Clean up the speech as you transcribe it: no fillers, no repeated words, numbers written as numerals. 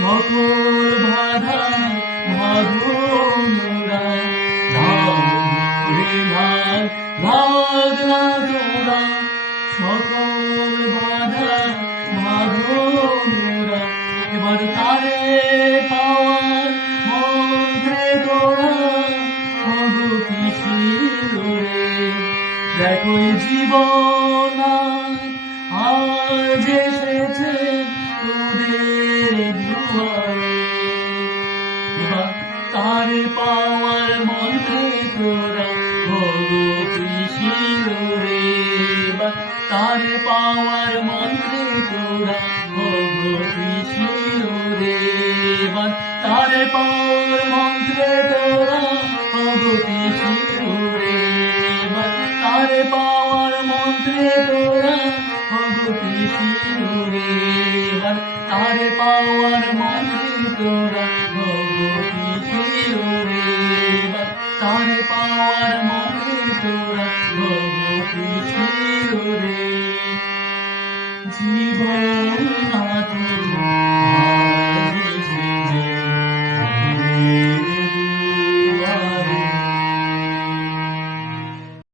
সকল বাধা ভাগরা ভাগ না তোরা সকল বাধা ভাগরা এবার তারে পাওয়ার মন্ত্রে তোরা অগতিশীল রে দেখো জীবন আজ এসেছে তোদের দুয়ারে এবার তারে পাওয়ার মন্ত্রে তোরা অগতিশীল রে এবার তারে পাওয়ার মন্ত্রে তোরা অগতিশীল রে এবার তারে পাওয়ার মন্ত্রে তোরা অগতিশীল রে এবার তারে পাওয়ার মন্ত্রে